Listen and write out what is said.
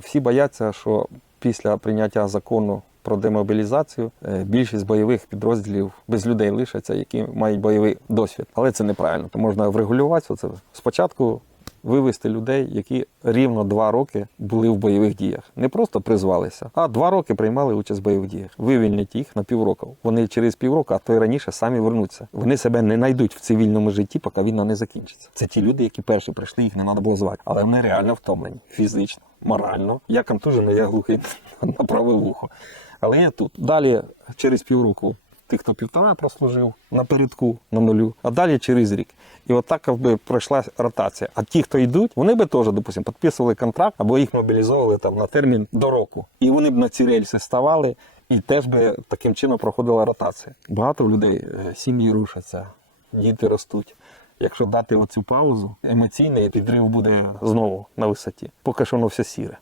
Всі бояться, що після прийняття закону про демобілізацію е, більшість бойових підрозділів без людей лишаться, які мають бойовий досвід. Але це неправильно. То можна врегулювати це. Спочатку вивести людей, які рівно два роки були в бойових діях. Не просто призвалися, а два роки приймали участь в бойових діях. Вивільнять їх на півроку. Вони через півроку, а то й раніше самі вернуться. Вони себе не знайдуть в цивільному житті, поки війна не закінчиться. Це ті люди, які перші прийшли, їх не треба було звати. Але вони реально втомлені фізично, морально. Я контужений, я глухий на праве вухо. Але я тут. Далі через півроку тих, хто півтора прослужив напередку на нулю, а далі через рік. І от так би пройшла ротація. А ті, хто йдуть, вони би теж, допустимо, підписували контракт або їх мобілізовували там на термін до року. І вони б на ці рельси ставали, і теж би таким чином проходила ротація. Багато людей е, сім'ї рушаться, діти ростуть. Якщо дати оцю паузу, емоційний підрив буде знову на висоті. Поки що воно все сіре.